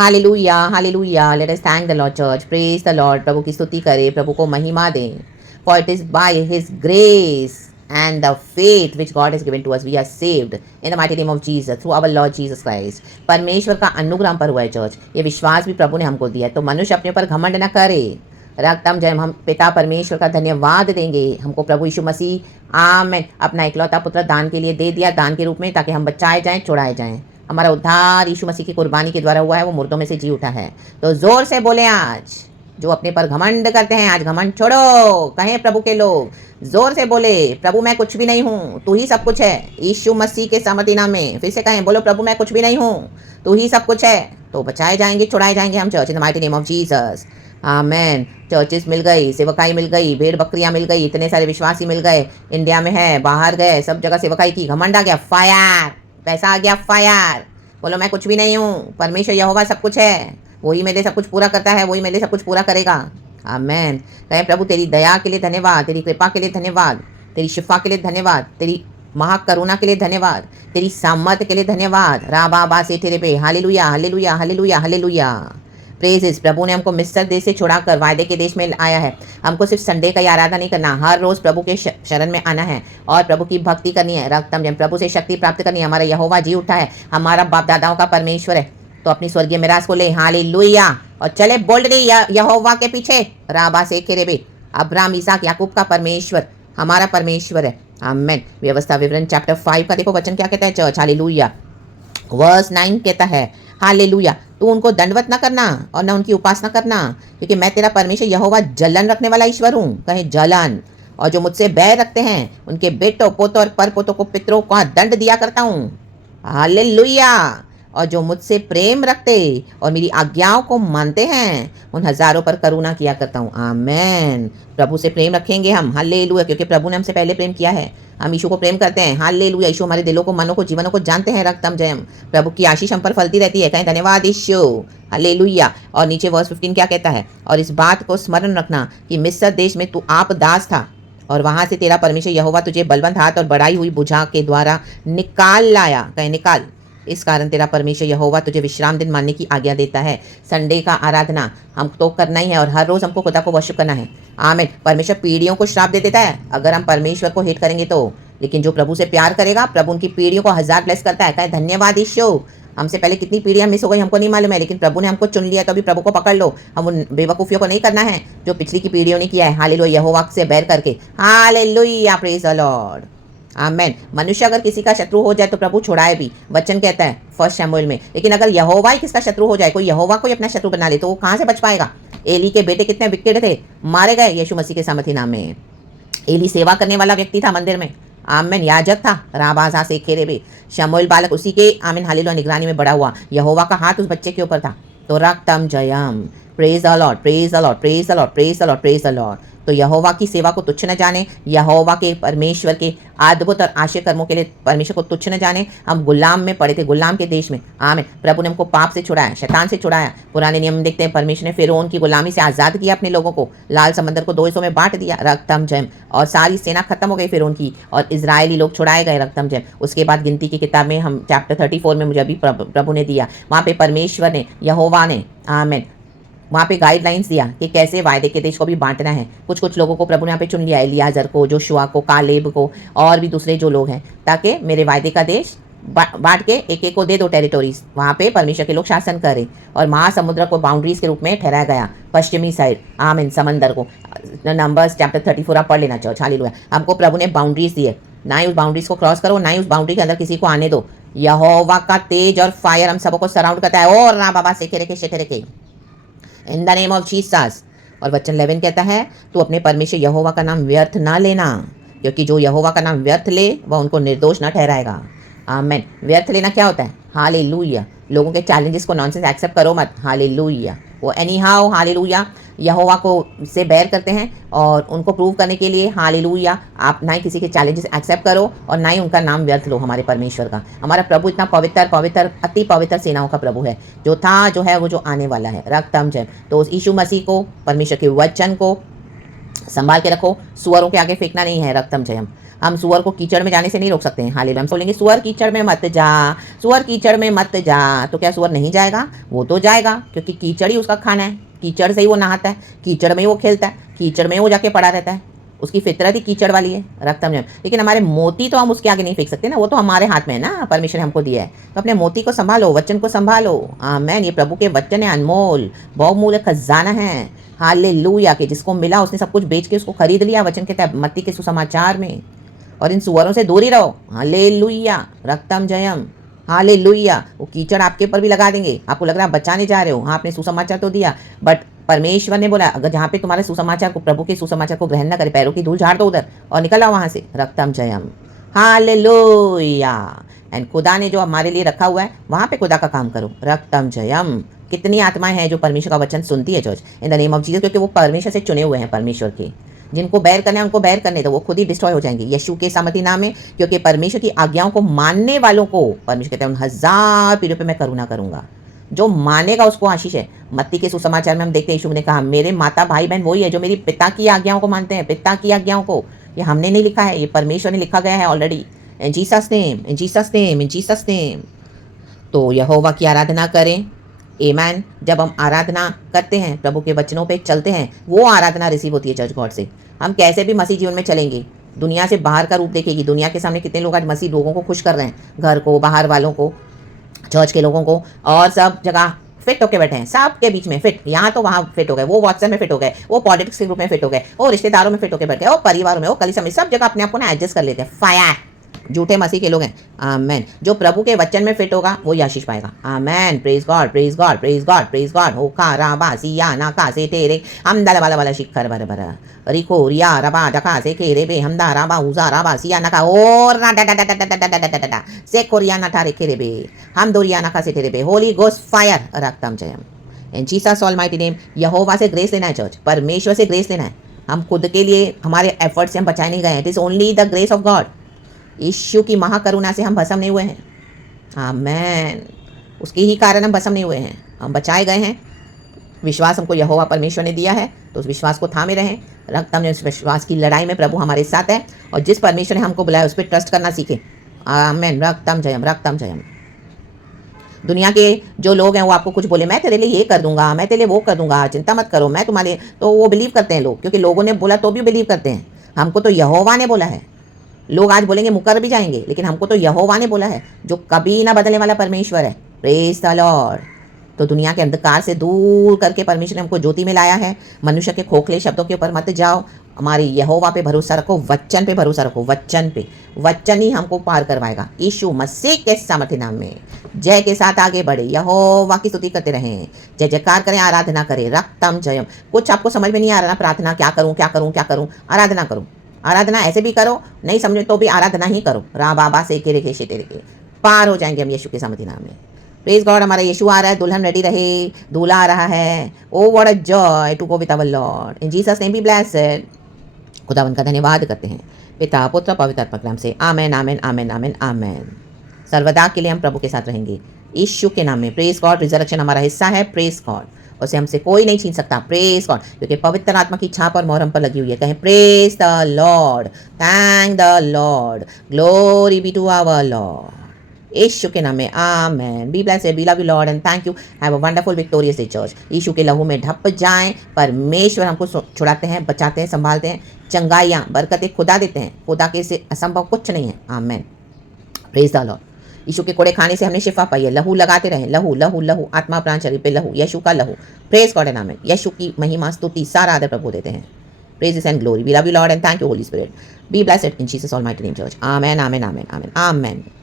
Hallelujah, hallelujah, let us thank the lord church, praise the lord. प्रभु की स्तुति करें, प्रभु को महिमा दें। For it is by his grace and the faith which God has given to us, we are saved in the mighty name of Jesus through our Lord Jesus Christ। परमेश्वर का अनुग्रह हम पर हुआ है चर्च, ये विश्वास भी प्रभु ने हमको दिया है। तो मनुष्य अपने ऊपर घमंड न करे। रक्तम जय हम पिता परमेश्वर का धन्यवाद देंगे, हमको प्रभु यीशु मसीह आमेन अपना इकलौता पुत्र दान के लिए दे दिया, दान के रूप में, ताकि हम बचाए जाएं, छुड़ाए जाएं। हमारा उद्धार यीशु मसीह की कुर्बानी के द्वारा हुआ है, वो मुर्दों में से जी उठा है। तो जोर से बोले आज, जो अपने पर घमंड करते हैं आज घमंड छोड़ो। कहें प्रभु के लोग, जोर से बोले, प्रभु मैं कुछ भी नहीं हूँ, तू ही सब कुछ है। यीशु मसीह के सामर्थी नाम में फिर से कहें, बोलो प्रभु मैं कुछ भी नहीं हूँ, तू ही सब कुछ है। तो बचाए जाएंगे, छुड़ाए जाएंगे हम church in the mighty name of Jesus. Amen. Churches मिल गई, सेवकाई मिल गई, भेड़ बकरियां मिल गई, इतने सारे विश्वासी मिल गए, इंडिया में है, बाहर गए, सब जगह सेवकाई की, घमंड आ गया, फायर, पैसा आ गया, फायर। बोलो मैं कुछ भी नहीं हूँ, परमेश्वर यहोवा सब कुछ है, वही मेरे सब कुछ पूरा करता है, वही मेरे सब कुछ पूरा करेगा। आमेन। कहे प्रभु तेरी दया के लिए धन्यवाद, तेरी कृपा के लिए धन्यवाद, तेरी शिफा के लिए धन्यवाद, तेरी महाकरुणा के लिए धन्यवाद, तेरी सामर्थ के लिए धन्यवाद। राबा बा से तेरे पे hallelujah, hallelujah, hallelujah, hallelujah. Praises. प्रभु ने हमको मिस्र देश से छुड़ाकर वायदे के देश में आया है। हमको सिर्फ संडे का ही आराधना नहीं करना, हर रोज़ प्रभु के शरण में आना है और प्रभु की भक्ति करनी है। रक्तम जम प्रभु से शक्ति प्राप्त करनी है। हमारा यहोवा जी उठा है, हमारा बाप दादाओं का परमेश्वर है। तो अपनी स्वर्गीय मिरास को ले, हालेलुया, और चले बोल्डली यहोवा के पीछे। राबा से खेरेबे, अब्राहम इसहाक याकूब का परमेश्वर हमारा परमेश्वर है। आमेन। व्यवस्था विवरण चैप्टर 5 का देखो वचन क्या कहता है चर्च। हालेलुया। वर्स 9 कहता है, हालेलुया, तू उनको दंडवत न करना और न उनकी उपासना करना, क्योंकि मैं तेरा परमेश्वर यहोवा जलन रखने वाला ईश्वर हूँ। कहे जलन। और जो मुझसे बैर रखते हैं उनके बेटों पोतों और पर पोतों को पितरों का दंड दिया करता हूँ। हालेलुया। और जो मुझसे प्रेम रखते और मेरी आज्ञाओं को मानते हैं उन हजारों पर करुणा किया करता हूँ। आमेन। प्रभु से प्रेम रखेंगे हम, हालेलुया, क्योंकि प्रभु ने हमसे पहले प्रेम किया है। हम यीशु को प्रेम करते हैं, हालेलुया। यीशु हमारे दिलों को, मनों को, जीवनों को जानते हैं। रक्तम जयम। प्रभु की आशीष हम पर फलती रहती है। कहें धन्यवाद यीशु, हालेलुया। और नीचे वर्स 15 क्या कहता है, और इस बात को स्मरण रखना कि मिस्र देश में तू आप दास था और वहां से तेरा परमेश्वर यहोवा तुझे बलवंत हाथ और बढ़ाई हुई भुजा के द्वारा निकाल लाया। कहें निकाल। इस कारण तेरा परमेश्वर यहोवा तुझे विश्राम दिन मानने की आज्ञा देता है। संडे का आराधना हम तो करना ही है और हर रोज़ हमको खुदा को वर्शिप करना है। आमीन। परमेश्वर पीढ़ियों को श्राप दे देता है अगर हम परमेश्वर को हेट करेंगे तो, लेकिन जो प्रभु से प्यार करेगा प्रभु उनकी पीढ़ियों को 1000 ब्लेस करता है। कहे धन्यवाद यीशु। हमसे पहले कितनी पीढ़ियां मिस हो गई हमको नहीं मालूम है, लेकिन प्रभु ने हमको चुन लिया, तो अभी प्रभु को पकड़ लो। हम उन बेवकूफ़ियों को नहीं करना है जो पिछली की पीढ़ियों ने किया है। हालेलुया, यहोवा से बैर करके। Hallelujah, praise the lord. Amen. मनुष्य अगर किसी का शत्रु हो जाए तो प्रभु छुड़ाए भी, वचन कहता है 1 शमूएल में। लेकिन अगर यहोवा ही किसका शत्रु हो जाए, कोई यहोवा को ही अपना शत्रु बना ले, तो वो कहाँ से बच पाएगा। एली के बेटे कितने विकेट थे, मारे गए यीशु मसीह के सामर्थी नाम में। एली सेवा करने वाला व्यक्ति था मंदिर में, आमेन, याजक था। राबाजा से खेरे भी शमूएल बालक उसी के, आमीन, हालेलुया, निगरानी में बड़ा हुआ। यहोवा का हाथ उस बच्चे के ऊपर था। तो रक्तम जयम, praise the lord, praise the lord, praise the lord, praise the lord, praise the lord. तो यहोवा की सेवा को तुच्छ न जाने, यहोवा के परमेश्वर के अद्भुत और आश्चर्य कर्मों के लिए परमेश्वर को तुच्छ न जाने। हम गुलाम में पड़े थे, गुलाम के देश में। आमीन। प्रभु ने हमको पाप से छुड़ाया, शैतान से छुड़ाया। पुराने नियम में देखते हैं परमेश्वर ने फिरौन की गुलामी से आज़ाद किया अपने लोगों को, लाल समंदर को 2 हिस्सों में बांट दिया। रक्तम जयम। और सारी सेना खत्म हो गई फिरौन की और इजरायली लोग छुड़ाए गए। रक्तम जयम। उसके बाद गिनती की किताब में हम चैप्टर 34 में मुझे अभी प्रभु ने दिया, वहाँ पे परमेश्वर ने, यहोवा ने, आमीन, वहाँ पे गाइडलाइंस दिया कि कैसे वायदे के देश को भी बांटना है। कुछ कुछ लोगों को प्रभु ने यहाँ पे चुन लिया, एलियाजर को, जोशुआ को, कालेब को और भी दूसरे जो लोग हैं, ताकि मेरे वायदे का देश बांट के एक एक को दे दो टेरिटोरीज, वहाँ पे परमेश्वर के लोग शासन करें। और महासमुद्र को बाउंड्रीज के रूप में ठहराया गया, पश्चिमी साइड, आमीन, समंदर को। नंबर्स चैप्टर 34 आप पढ़ लेना चर्च, हालेलुया। हमको प्रभु ने बाउंड्रीज दिए, ना ही उस बाउंड्रीज को क्रॉस करो, ना ही उस बाउंड्री के अंदर किसी को आने दो। यहोवा का तेज और फायर हम सबको सराउंड करता है। और ना बाबा सेखे रेखे शेखे रेखे, in the name of Jesus. और वचन 11 कहता है, तू अपने परमेश्वर यहोवा का नाम व्यर्थ ना लेना, क्योंकि जो यहोवा का नाम व्यर्थ ले वह उनको निर्दोष ना ठहराएगा। आमेन। व्यर्थ लेना क्या होता है, हालेलुया। लोगों के चैलेंजेस को नॉनसेंस एक्सेप्ट करो मत, हालेलुया। वो एनी हाउ, हालेलुया, यहोवा को से बैर करते हैं और उनको प्रूव करने के लिए, हालेलुया, आप ना ही किसी के चैलेंजेस एक्सेप्ट करो और ना ही उनका नाम व्यर्थ लो। हमारे परमेश्वर का, हमारा प्रभु इतना पवित्र, पवित्र, अति पवित्र सेनाओं का प्रभु है, जो था, जो है, वो जो आने वाला है। रक्तम जय। तो उस यीशु मसीह को, परमेश्वर के वचन को संभाल के रखो, सुअरों के आगे फेंकना नहीं है, रक्तम जयम। हम सुअर को कीचड़ में जाने से नहीं रोक सकते हैं। हालेलुया। हम बोलेंगे सुअर कीचड़ में मत जा, सुअर कीचड़ में मत जा, तो क्या सुअर नहीं जाएगा? वो तो जाएगा, क्योंकि कीचड़ ही उसका खाना है, कीचड़ से ही वो नहाता है, कीचड़ में ही वो खेलता है, कीचड़ में ही वो जाके पड़ा रहता है, उसकी फितरत ही कीचड़ वाली है, रक्तम जयम। लेकिन हमारे मोती तो हम उसके आगे नहीं फेंक सकते ना, वो तो हमारे हाथ में है ना, परमेश्वर ने हमको दिया है। तो अपने मोती को संभालो, वचन को संभालो। आमेन। ये प्रभु के वचन है, अनमोल बहुमूल्य खजाना है। हालेलुया। कि जिसको मिला उसने सब कुछ बेच के उसको खरीद लिया, वचन के तहत मत्ती के सुसमाचार में। और इन सुअरों से दूर ही रहो। हालेलुया, रक्तम जयम। हालेलुया। वो कीचड़ आपके ऊपर भी लगा देंगे, आपको लग रहा है बचाने जा रहे हो, हाँ आपने सुसमाचार तो दिया, बट परमेश्वर ने बोला अगर जहाँ पे तुम्हारे सुसमाचार को, प्रभु के सुसमाचार को ग्रहण न करे, पैरों की धूल झाड़ दो उधर और निकल आओ वहाँ से, रक्तम जयम। हालेलुया। एंड खुदा ने जो हमारे लिए रखा हुआ है वहाँ पे खुदा का काम करो, रक्तम जयम। कितनी आत्माएं हैं जो परमेश्वर का वचन सुनती है church, in the name of Jesus, क्योंकि वो परमेश्वर से चुने हुए हैं, परमेश्वर के। जिनको बैर करना है उनको बैर करने दो, वो खुद ही डिस्ट्रॉय हो जाएंगे यीशु के सामर्थी नाम में, क्योंकि परमेश्वर की आज्ञाओं को मानने वालों को परमेश्वर कहते हैं उन 1000 पीढ़ियों पे मैं करुणा करूंगा। जो मानेगा उसको आशीष है। मत्ती के सुसमाचार में हम देखते हैं यीशु ने कहा मेरे माता भाई बहन वही है जो मेरी पिता की आज्ञाओं को मानते हैं, पिता की आज्ञाओं को। ये हमने नहीं लिखा है, ये परमेश्वर ने लिखा गया है ऑलरेडी। इन जीसस नेम, इन जीसस नेम, इन जीसस नेम। तो यहोवा की आराधना करें। आमेन। जब हम आराधना करते हैं, प्रभु के वचनों पे चलते हैं, वो आराधना रिसीव होती है चर्च गॉड से। हम कैसे भी मसीह जीवन में चलेंगे, दुनिया से बाहर का रूप देखेगी। दुनिया के सामने कितने लोग आज मसीह लोगों को खुश कर रहे हैं, घर को, बाहर वालों को, चर्च के लोगों को, और सब जगह फिट होके बैठे हैं, सबके बीच में फिट, यहाँ तो वहाँ फिट हो गए, वो व्हाट्सएप में फिट हो गए, वो पॉलिटिक्स के ग्रुप में फिट हो गए, वो रिश्तेदारों में फिट होके बैठ गए, वो परिवारों में, वो कलीसिया में, सब जगह अपने आप को ना एडजस्ट कर लेते हैं। फायर झूठे मसीह के लोग हैं। आमेन। जो प्रभु के वचन में फिट होगा वो आशीष पाएगा। Amen. Praise God, praise God, praise God, praise God. हो का राबा सिया ना का से तेरे हम दल वाला वाला शिखर बर बर रिको रिया रबा डका से के रे बे हमदा राबा उजा राबा सिया ना का और ना डा डा डा डा डा डा डा डा डा से कोरिया ना थारे के रे बे हम दोरिया ना का से तेरे बे होली गोस्ट फायर रक्तम जयम। In Jesus almighty name. यहोवा से ग्रेस लेना है चर्च, परमेश्वर से ग्रेस लेना है। हम खुद के लिए हमारे एफर्ट से हम बचाए नहीं गए हैं। It is only the grace of God. यीशु की महाकरुणा से हम भस्म नहीं हुए हैं। आमेन। उसके ही कारण हम भस्म नहीं हुए हैं, हम बचाए गए हैं। विश्वास हमको यहोवा परमेश्वर ने दिया है, तो उस विश्वास को थामे रहें। रक्तम ने उस विश्वास की लड़ाई में प्रभु हमारे साथ है, और जिस परमेश्वर ने हमको बुलाया उस पर ट्रस्ट करना सीखें। आमेन। रक्तम जयम, रक्तम जयम। दुनिया के जो लोग हैं वो आपको कुछ बोले, मैं तेरे लिए ये कर दूंगा, मैं तेरे लिए वो कर दूंगा, चिंता मत करो, मैं तुम्हारे, तो वो बिलीव करते हैं लोग, क्योंकि लोगों ने बोला तो भी बिलीव करते हैं। हमको तो यहोवा ने बोला है। लोग आज बोलेंगे मुकर भी जाएंगे, लेकिन हमको तो यहोवा ने बोला है, जो कभी ना बदलने वाला परमेश्वर है। Praise the lord. तो दुनिया के अंधकार से दूर करके परमेश्वर ने हमको ज्योति में लाया है। मनुष्य के खोखले शब्दों के ऊपर मत जाओ, हमारे यहोवा पे भरोसा रखो, वचन पे भरोसा रखो, वचन पे। वचन ही हमको पार करवाएगा। यीशु मसीह के सामर्थ्य नाम में जय के साथ आगे बढ़े, यहोवा की स्तुति करते रहें, जय जयकार करें, आराधना करें। रक्तम जयम। कुछ आपको समझ में नहीं आ रहा ना, प्रार्थना क्या करूं क्या करूं क्या करूं, आराधना करो। आराधना ऐसे भी करो, नहीं समझे तो भी आराधना ही करो। रा बाबा से के रेखे तेरे के पार हो जाएंगे हम यीशु के सामर्थ्य नाम में। Praise God. हमारा यीशु आ रहा है, दुल्हन रेडी रहे, दूल्हा आ रहा है। Oh what a joy to go with our lord. In Jesus name be blessed. खुदावन का धन्यवाद करते हैं, पिता पुत्र पवित्र आत्मा के नाम से। आमेन, आमेन, आमेन, आमेन, आमेन। सर्वदा के लिए हम प्रभु के साथ रहेंगे यीशु के नाम में। Praise God. रिजरेक्शन हमारा हिस्सा है। Praise God. उसे हमसे कोई नहीं छीन सकता। Praise God. क्योंकि पवित्र आत्मा की छाप और मोहर हम पर लगी हुई है। कहें praise the lord, thank the lord, glory be to our lord. यीशु के नाम में amen. Be blessed, we love you lord and thank you. Have a wonderful victorious day church. यीशु के लहू में ढप जाएं। परमेश्वर हमको छुड़ाते हैं, बचाते हैं, संभालते हैं। चंगाइयाँ बरकतें खुदा देते हैं। खुदा के से असंभव कुछ नहीं है। आमेन। Praise the lord. यीशु के कोड़े खाने से हमने शिफा पाई है। लहू लगाते रहें, लहू लहू लहू, आत्मा प्राण शरीर पे लहू, यीशु का लहू। प्रेज गॉड एंड आमेन। यीशु की महिमा स्तुति सारा आदर प्रभु देते हैं। Praises and glory. We love you, Lord, and thank you, Holy Spirit. Be blessed in Jesus' almighty name, church. Amen, amen, amen, amen, amen.